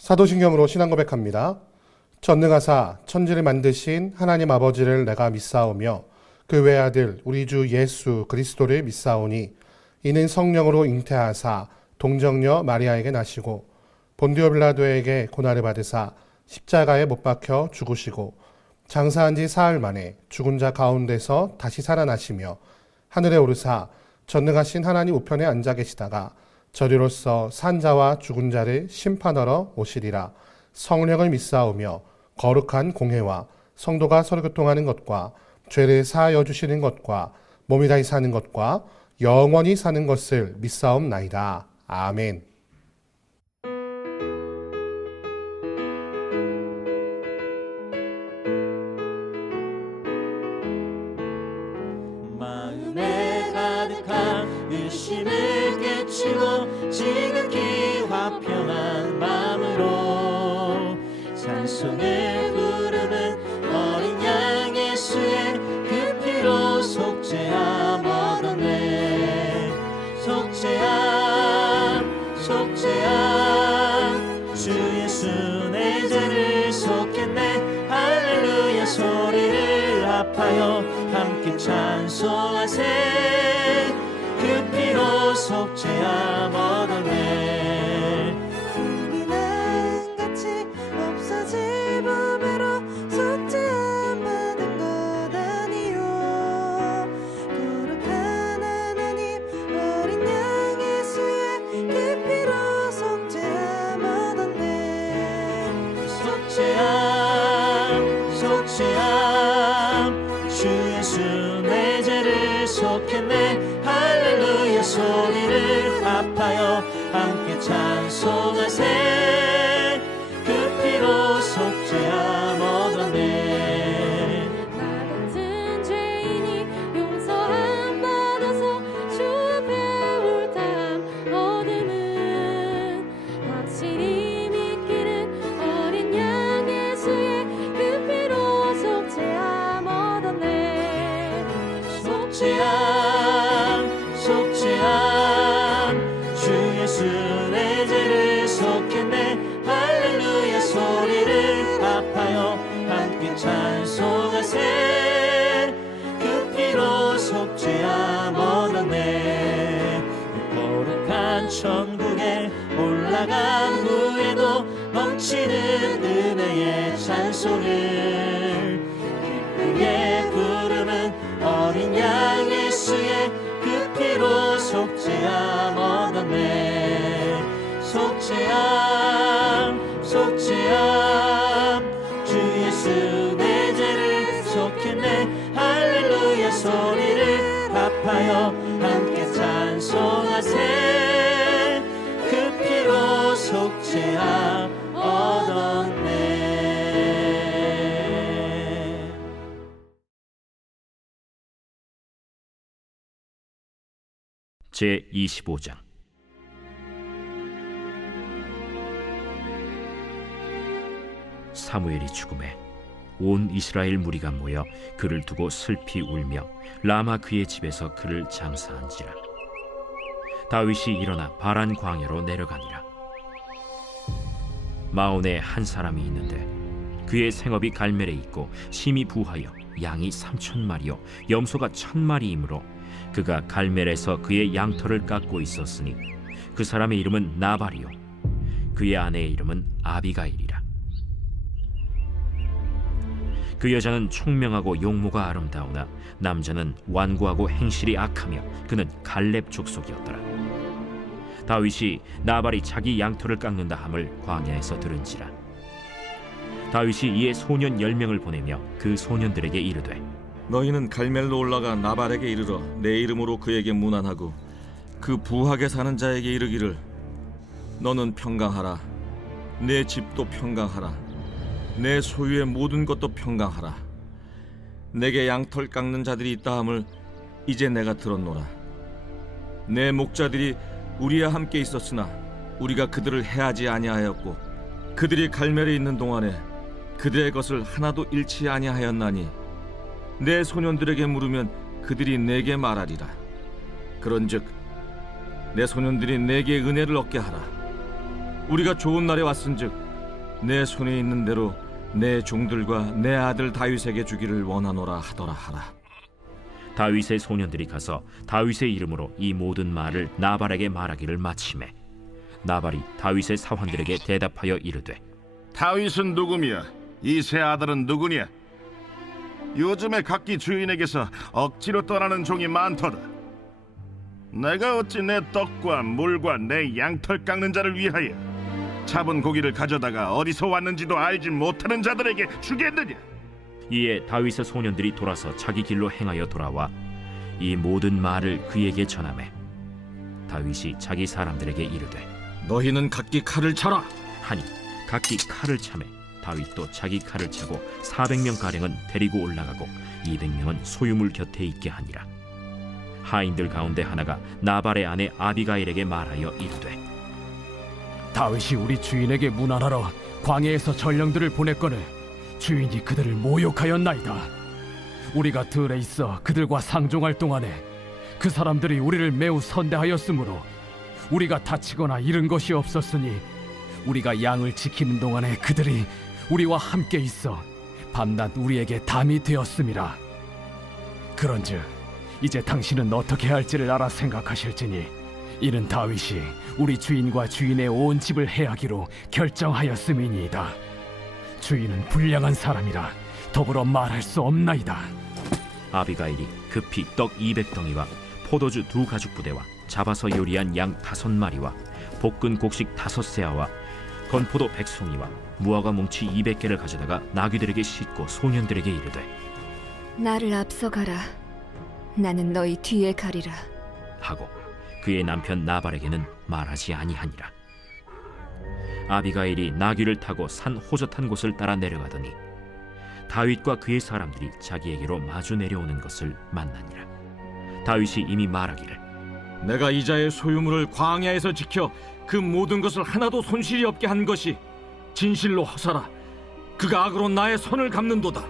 사도신경으로 신앙 고백합니다. 전능하사 천지를 만드신 하나님 아버지를 내가 믿사오며 그 외아들 우리 주 예수 그리스도를 믿사오니 이는 성령으로 잉태하사 동정녀 마리아에게 나시고 본디오 빌라도에게 고난을 받으사 십자가에 못 박혀 죽으시고 장사한 지 사흘 만에 죽은 자 가운데서 다시 살아나시며 하늘에 오르사 전능하신 하나님 우편에 앉아 계시다가 저리로서 산자와 죽은 자를 심판하러 오시리라. 성령을 믿사오며 거룩한 공회와 성도가 서로 교통하는 것과 죄를 사하여 주시는 것과 몸이 다시 사는 것과 영원히 사는 것을 믿사옵나이다. 아멘. 마음에 가득한 의심을 깨치고 지극히 화평한 마음으로 찬송을 부르는 어린 양 예수의 그 피로 속죄함 얻었네. 속죄함 주 예수 내 죄를 속했네. 할렐루야 소리를 합하여 함께 찬송하세. 그 피로 속죄함 얻었네. 빛나는 같이 없어질 범죄로 속죄함 받은 것 아니요. 거룩한 하나님 어린 양 예수의 그 피로 속죄함 얻었네. 속죄함 주 예수 내 죄를 속했네. 할렐루야 소리를 합하여 함께 찬송하세. 그 피로 속죄함 얻었네. 나 같은 죄인이 용서함 받아서 주 앞에 옳다함 얻음은 확실히 믿기는 어린 양 예수의 그 피로 속죄함 얻었네. 속죄함 주 예수 내 죄를 속했네. 할렐루야 소리를 합하여 함께 찬송하세. 그 피로 속죄함 얻었네. 거룩한 천국에 올라간 후에도 넘치는 은혜의 찬송을 기쁘게 부르는 어린 양 예수의 그 피로 속죄함 얻었네. 속죄함 주 예수 내 죄를 속했네. 할렐루야 소리를 합하여 함께 찬송하세. 그 피로 속죄함 얻었네. 제25장 사무엘이 죽음에 온 이스라엘 무리가 모여 그를 두고 슬피 울며 라마 그의 집에서 그를 장사한지라. 다윗이 일어나 바란 광야로 내려가니라. 마온에 한 사람이 있는데 그의 생업이 갈멜에 있고 심히 부하여 양이 3,000마리요 염소가 1,000마리이므로 그가 갈멜에서 그의 양털을 깎고 있었으니 그 사람의 이름은 나발이요 그의 아내의 이름은 아비가일이라. 그 여자는 총명하고 용모가 아름다우나 남자는 완고하고 행실이 악하며 그는 갈렙 족속이었더라. 다윗이 나발이 자기 양털을 깎는다 함을 광야에서 들은지라. 다윗이 이에 소년 10명을 보내며 그 소년들에게 이르되 너희는 갈멜로 올라가 나발에게 이르러 내 이름으로 그에게 문안하고 그 부하게 사는 자에게 이르기를 너는 평강하라. 내 집도 평강하라. 내 소유의 모든 것도 평강하라. 내게 양털 깎는 자들이 있다 함을 이제 내가 들었노라. 내 목자들이 우리와 함께 있었으나 우리가 그들을 해하지 아니하였고 그들이 갈멜에 있는 동안에 그들의 것을 하나도 잃지 아니하였나니 내 소년들에게 물으면 그들이 내게 말하리라. 그런즉 내 소년들이 내게 은혜를 얻게 하라. 우리가 좋은 날에 왔은즉 내 손에 있는 대로 내 종들과 내 아들 다윗에게 주기를 원하노라 하더라 하라. 다윗의 소년들이 가서 다윗의 이름으로 이 모든 말을 나발에게 말하기를 마치매 나발이 다윗의 사환들에게 대답하여 이르되 다윗은 누구며 이 세 아들은 누구냐? 요즘에 각기 주인에게서 억지로 떠나는 종이 많도다. 내가 어찌 내 떡과 물과 내 양털 깎는 자를 위하여 잡은 고기를 가져다가 어디서 왔는지도 알지 못하는 자들에게 주겠느냐? 이에 다윗의 소년들이 돌아서 자기 길로 행하여 돌아와 이 모든 말을 그에게 전하매 다윗이 자기 사람들에게 이르되 너희는 각기 칼을 차라. 하니 각기 칼을 차매 다윗도 자기 칼을 차고 400명 가량은 데리고 올라가고 200명은 소유물 곁에 있게 하니라. 하인들 가운데 하나가 나발의 아내 아비가일에게 말하여 이르되 다윗이 우리 주인에게 문안하러 광야에서 전령들을 보냈거늘 주인이 그들을 모욕하였나이다. 우리가 들에 있어 그들과 상종할 동안에 그 사람들이 우리를 매우 선대하였으므로 우리가 다치거나 잃은 것이 없었으니 우리가 양을 지키는 동안에 그들이 우리와 함께 있어 밤낮 우리에게 담이 되었음이라. 그런즉 이제 당신은 어떻게 할지를 알아 생각하실지니 이는 다윗이 우리 주인과 주인의 온 집을 해하기로 결정하였음이니이다. 주인은 불량한 사람이라 더불어 말할 수 없나이다. 아비가일이 급히 떡 200덩이와 포도주 2가죽부대와 잡아서 요리한 양 5마리와 볶은 곡식 5세아와 건포도 100송이와 무화과 뭉치 200개를 가져다가 나귀들에게 싣고 소년들에게 이르되 나를 앞서가라. 나는 너희 뒤에 가리라. 하고 그의 남편 나발에게는 말하지 아니하니라. 아비가일이 나귀를 타고 산 호젓한 곳을 따라 내려가더니 다윗과 그의 사람들이 자기에게로 마주 내려오는 것을 만나니라. 다윗이 이미 말하기를 내가 이자의 소유물을 광야에서 지켜 그 모든 것을 하나도 손실이 없게 한 것이 진실로 허사라. 그가 악으로 나의 선을 갚는도다.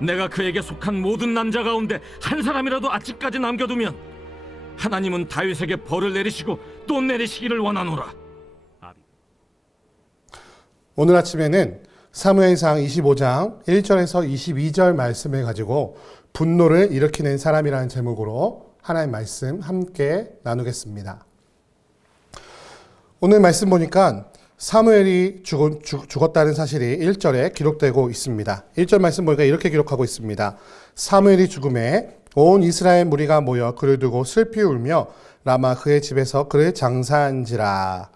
내가 그에게 속한 모든 남자 가운데 한 사람이라도 아직까지 남겨두면 하나님은 다윗에게 벌을 내리시고 또 내리시기를 원하노라. 오늘 아침에는 사무엘상 25장 1절에서 22절 말씀을 가지고 분노를 일으키는 사람이라는 제목으로 하나님 말씀 함께 나누겠습니다. 오늘 말씀 보니까 사무엘이 죽었다는 사실이 1절에 기록되고 있습니다. 1절 말씀 보니까 이렇게 기록하고 있습니다. 사무엘이 죽음에 온 이스라엘 무리가 모여 그를 두고 슬피 울며 라마 그의 집에서 그를 장사한지라.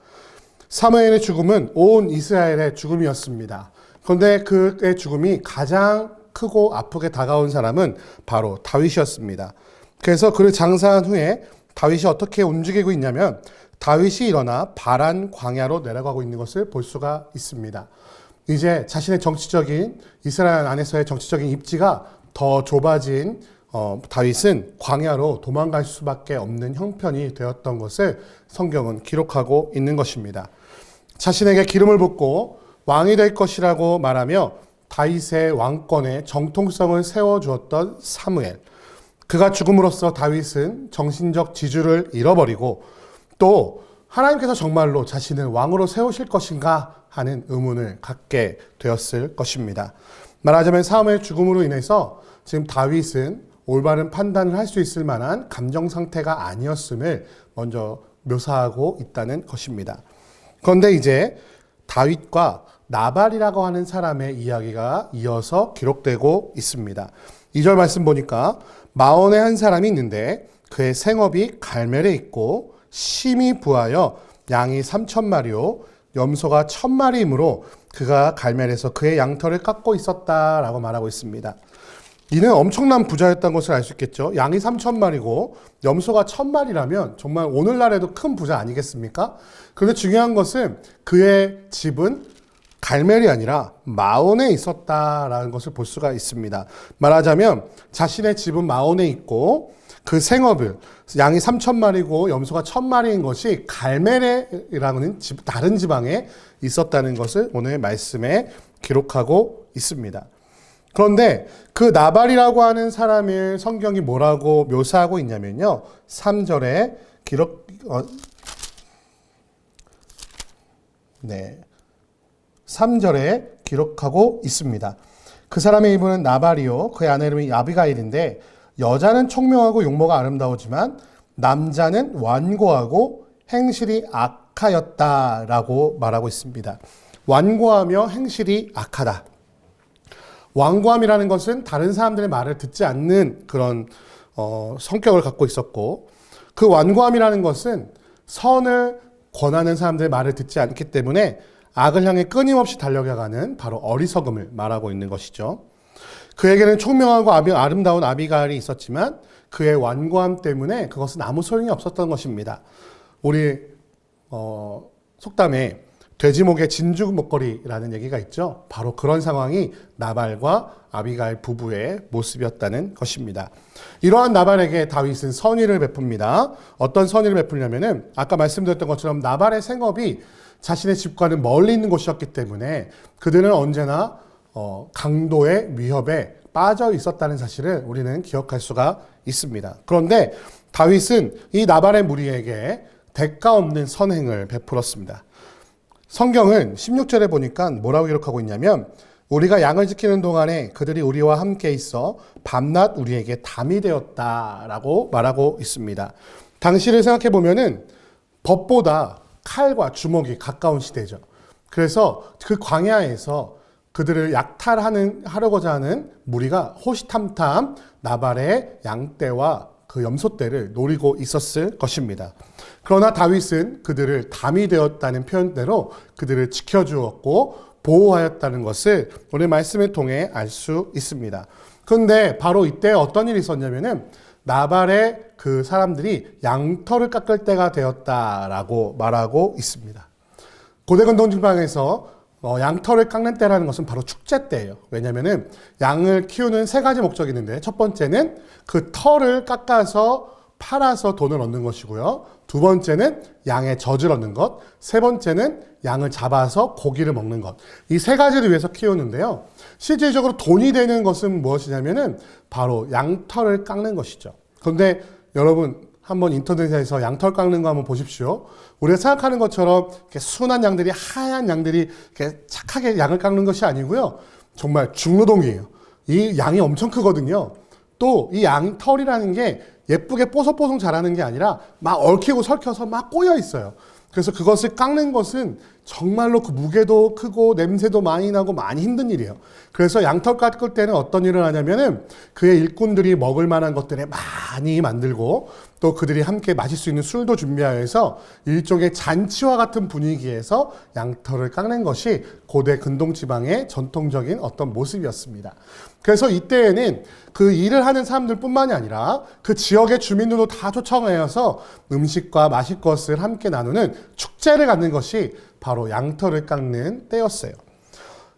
사무엘의 죽음은 온 이스라엘의 죽음이었습니다. 그런데 그의 죽음이 가장 크고 아프게 다가온 사람은 바로 다윗이었습니다. 그래서 그를 장사한 후에 다윗이 어떻게 움직이고 있냐면 다윗이 일어나 바란 광야로 내려가고 있는 것을 볼 수가 있습니다. 이제 자신의 정치적인 이스라엘 안에서의 정치적인 입지가 더 좁아진 다윗은 광야로 도망갈 수밖에 없는 형편이 되었던 것을 성경은 기록하고 있는 것입니다. 자신에게 기름을 붓고 왕이 될 것이라고 말하며 다윗의 왕권의 정통성을 세워주었던 사무엘. 그가 죽음으로써 다윗은 정신적 지주를 잃어버리고 또 하나님께서 정말로 자신을 왕으로 세우실 것인가 하는 의문을 갖게 되었을 것입니다. 말하자면 사무엘 죽음으로 인해서 지금 다윗은 올바른 판단을 할 수 있을 만한 감정 상태가 아니었음을 먼저 묘사하고 있다는 것입니다. 그런데 이제 다윗과 나발이라고 하는 사람의 이야기가 이어서 기록되고 있습니다. 2절 말씀 보니까 마온에 한 사람이 있는데 그의 생업이 갈멜에 있고 심히 부하여 양이 3,000마리요 염소가 1,000마리이므로 그가 갈멜에서 그의 양털을 깎고 있었다라고 말하고 있습니다. 이는 엄청난 부자였던 것을 알 수 있겠죠. 양이 3,000마리고 염소가 1,000마리라면 정말 오늘날에도 큰 부자 아니겠습니까? 그런데 중요한 것은 그의 집은 갈멜이 아니라 마온에 있었다라는 것을 볼 수가 있습니다. 말하자면 자신의 집은 마온에 있고 그 생업을 양이 3,000마리고 염소가 1,000마리인 것이 갈멜이라는 다른 지방에 있었다는 것을 오늘 말씀에 기록하고 있습니다. 그런데 그 나발이라고 하는 사람을 성경이 뭐라고 묘사하고 있냐면요. 3절에 3절에 기록하고 있습니다. 그 사람의 이름은 나발이요 그의 아내 이름이 아비가일인데 여자는 총명하고 용모가 아름다우지만 남자는 완고하고 행실이 악하였다라고 말하고 있습니다. 완고하며 행실이 악하다. 완고함이라는 것은 다른 사람들의 말을 듣지 않는 그런 성격을 갖고 있었고, 그 완고함이라는 것은 선을 권하는 사람들의 말을 듣지 않기 때문에 악을 향해 끊임없이 달려가는 바로 어리석음을 말하고 있는 것이죠. 그에게는 총명하고 아름다운 아비가일이 있었지만 그의 완고함 때문에 그것은 아무 소용이 없었던 것입니다. 우리 속담에 돼지목의 진주 목걸이라는 얘기가 있죠. 바로 그런 상황이 나발과 아비가일 부부의 모습이었다는 것입니다. 이러한 나발에게 다윗은 선의를 베풉니다. 어떤 선의를 베풀냐면은 아까 말씀드렸던 것처럼 나발의 생업이 자신의 집과는 멀리 있는 곳이었기 때문에 그들은 언제나 강도의 위협에 빠져 있었다는 사실을 우리는 기억할 수가 있습니다. 그런데 다윗은 이 나발의 무리에게 대가 없는 선행을 베풀었습니다. 성경은 16절에 보니까 뭐라고 기록하고 있냐면 우리가 양을 지키는 동안에 그들이 우리와 함께 있어 밤낮 우리에게 담이 되었다라고 말하고 있습니다. 당시를 생각해 보면은 법보다 칼과 주먹이 가까운 시대죠. 그래서 그 광야에서 그들을 약탈하려고자 하는 무리가 호시탐탐 나발의 양떼와 그 염소떼를 노리고 있었을 것입니다. 그러나 다윗은 그들을 담이 되었다는 표현대로 그들을 지켜주었고 보호하였다는 것을 오늘 말씀을 통해 알 수 있습니다. 그런데 바로 이때 어떤 일이 있었냐면은 나발의 그 사람들이 양털을 깎을 때가 되었다라고 말하고 있습니다. 고대 근동지방에서 양털을 깎는 때라는 것은 바로 축제 때예요. 왜냐하면은 양을 키우는 세 가지 목적이 있는데 첫 번째는 그 털을 깎아서 팔아서 돈을 얻는 것이고요. 두 번째는 양의 젖을 얻는 것. 세 번째는 양을 잡아서 고기를 먹는 것. 이 세 가지를 위해서 키우는데요. 실질적으로 돈이 되는 것은 무엇이냐면은 바로 양털을 깎는 것이죠. 그런데 여러분 한번 인터넷에서 양털 깎는 거 한번 보십시오. 우리가 생각하는 것처럼 이렇게 순한 양들이 하얀 양들이 이렇게 착하게 양을 깎는 것이 아니고요. 정말 중노동이에요. 이 양이 엄청 크거든요. 또 이 양털이라는 게 예쁘게 뽀송뽀송 자라는 게 아니라 막 얽히고 설켜서 막 꼬여 있어요. 그래서 그것을 깎는 것은 정말로 그 무게도 크고 냄새도 많이 나고 많이 힘든 일이에요. 그래서 양털 깎을 때는 어떤 일을 하냐면은 그의 일꾼들이 먹을 만한 것들을 많이 만들고 또 그들이 함께 마실 수 있는 술도 준비하여서 일종의 잔치와 같은 분위기에서 양털을 깎는 것이 고대 근동지방의 전통적인 어떤 모습이었습니다. 그래서 이때에는 그 일을 하는 사람들 뿐만이 아니라 그 지역의 주민들도 다 초청하여서 음식과 마실 것을 함께 나누는 축제를 갖는 것이 바로 양털을 깎는 때였어요.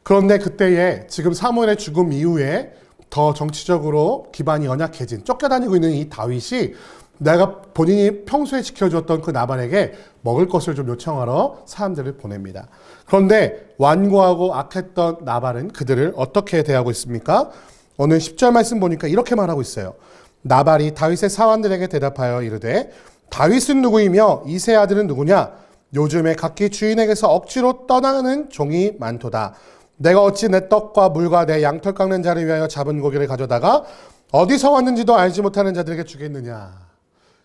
그런데 그때에 지금 사무엘의 죽음 이후에 더 정치적으로 기반이 연약해진 쫓겨다니고 있는 이 다윗이 내가 본인이 평소에 지켜주었던 그 나발에게 먹을 것을 좀 요청하러 사람들을 보냅니다. 그런데 완고하고 악했던 나발은 그들을 어떻게 대하고 있습니까? 오늘 10절 말씀 보니까 이렇게 말하고 있어요. 나발이 다윗의 사환들에게 대답하여 이르되 다윗은 누구이며 이 세 아들은 누구냐? 요즘에 각기 주인에게서 억지로 떠나는 종이 많도다. 내가 어찌 내 떡과 물과 내 양털 깎는 자를 위하여 잡은 고기를 가져다가 어디서 왔는지도 알지 못하는 자들에게 주겠느냐?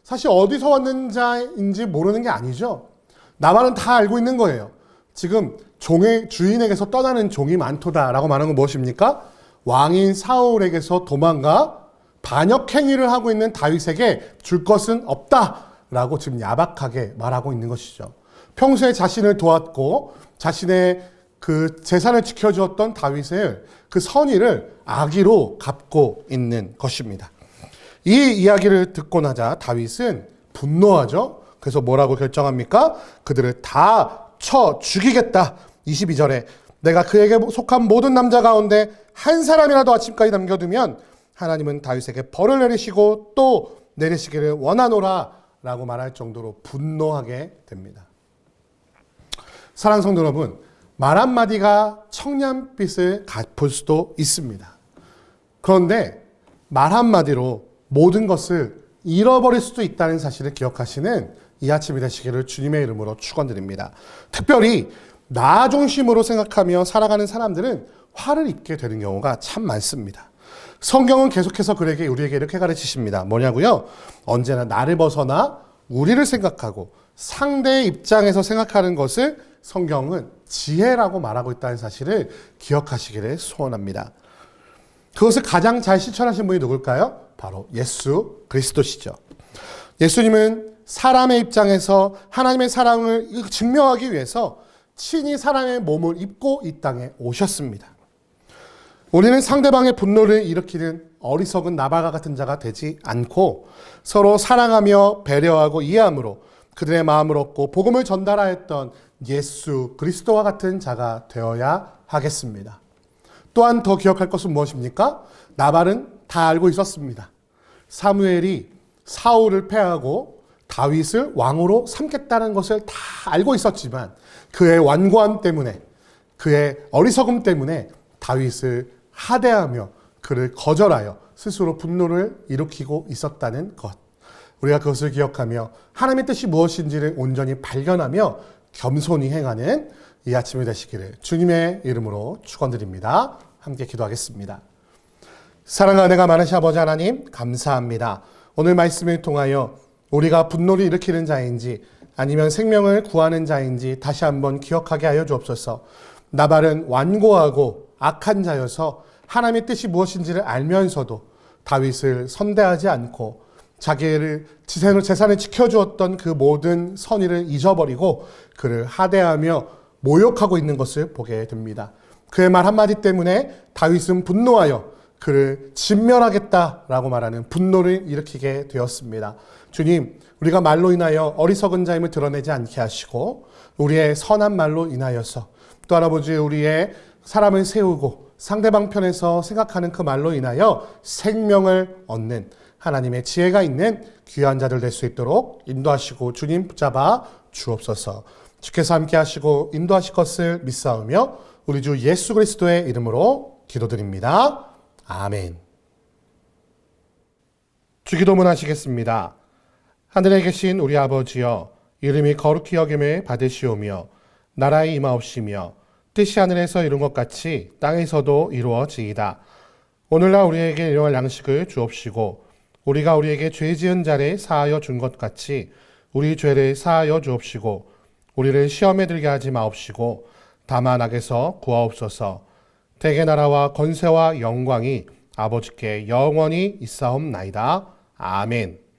사실 어디서 왔는 자인지 모르는 게 아니죠. 나발은 다 알고 있는 거예요. 지금 종의 주인에게서 떠나는 종이 많도다라고 말하는 건 무엇입니까? 왕인 사울에게서 도망가 반역 행위를 하고 있는 다윗에게 줄 것은 없다라고 지금 야박하게 말하고 있는 것이죠. 평소에 자신을 도왔고 자신의 그 재산을 지켜주었던 다윗을 그 선의를 악의로 갚고 있는 것입니다. 이 이야기를 듣고 나자 다윗은 분노하죠. 그래서 뭐라고 결정합니까? 그들을 다 쳐 죽이겠다. 22절에 내가 그에게 속한 모든 남자 가운데 한 사람이라도 아침까지 남겨두면 하나님은 다윗에게 벌을 내리시고 또 내리시기를 원하노라 라고 말할 정도로 분노하게 됩니다. 사랑하는 성도 여러분, 말 한마디가 청량빛을 갚을 수도 있습니다. 그런데 말 한마디로 모든 것을 잃어버릴 수도 있다는 사실을 기억하시는 이 아침이 되시기를 주님의 이름으로 축원드립니다. 특별히 나 중심으로 생각하며 살아가는 사람들은 화를 입게 되는 경우가 참 많습니다. 성경은 계속해서 우리에게 이렇게 가르치십니다. 뭐냐고요? 언제나 나를 벗어나 우리를 생각하고 상대의 입장에서 생각하는 것을 성경은 지혜라고 말하고 있다는 사실을 기억하시기를 소원합니다. 그것을 가장 잘 실천하신 분이 누굴까요? 바로 예수 그리스도시죠. 예수님은 사람의 입장에서 하나님의 사랑을 증명하기 위해서 친히 사람의 몸을 입고 이 땅에 오셨습니다. 우리는 상대방의 분노를 일으키는 어리석은 나발과 같은 자가 되지 않고 서로 사랑하며 배려하고 이해함으로 그들의 마음을 얻고 복음을 전달하였던 예수 그리스도와 같은 자가 되어야 하겠습니다. 또한 더 기억할 것은 무엇입니까? 나발은 다 알고 있었습니다. 사무엘이 사울을 패하고 다윗을 왕으로 삼겠다는 것을 다 알고 있었지만 그의 완고함 때문에, 그의 어리석음 때문에 다윗을 하대하며 그를 거절하여 스스로 분노를 일으키고 있었다는 것. 우리가 그것을 기억하며 하나님의 뜻이 무엇인지를 온전히 발견하며 겸손히 행하는 이 아침이 되시기를 주님의 이름으로 축원드립니다. 함께 기도하겠습니다. 사랑하는 은혜가 많으신 아버지 하나님 감사합니다. 오늘 말씀을 통하여 우리가 분노를 일으키는 자인지 아니면 생명을 구하는 자인지 다시 한번 기억하게 하여 주옵소서. 나발은 완고하고 악한 자여서 하나님의 뜻이 무엇인지를 알면서도 다윗을 선대하지 않고 자기를 재산을 지켜주었던 그 모든 선의를 잊어버리고 그를 하대하며 모욕하고 있는 것을 보게 됩니다. 그의 말 한마디 때문에 다윗은 분노하여 그를 진멸하겠다라고 말하는 분노를 일으키게 되었습니다. 주님, 우리가 말로 인하여 어리석은 자임을 드러내지 않게 하시고 우리의 선한 말로 인하여서 또 아버지 우리의 사람을 세우고 상대방 편에서 생각하는 그 말로 인하여 생명을 얻는 하나님의 지혜가 있는 귀한 자들 될 수 있도록 인도하시고 주님 붙잡아 주옵소서. 주께서 함께 하시고 인도하실 것을 믿사오며 우리 주 예수 그리스도의 이름으로 기도드립니다. 아멘. 주기도문 하시겠습니다. 하늘에 계신 우리 아버지여, 이름이 거룩히 여김을 받으시오며 나라의 임하옵시며 뜻이 하늘에서 이룬 것 같이 땅에서도 이루어지이다. 오늘날 우리에게 일용할 양식을 주옵시고 우리가 우리에게 죄 지은 자를 사하여 준 것 같이 우리 죄를 사하여 주옵시고 우리를 시험에 들게 하지 마옵시고 다만 악에서 구하옵소서. 대개 나라와 권세와 영광이 아버지께 영원히 있사옵나이다. 아멘.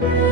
주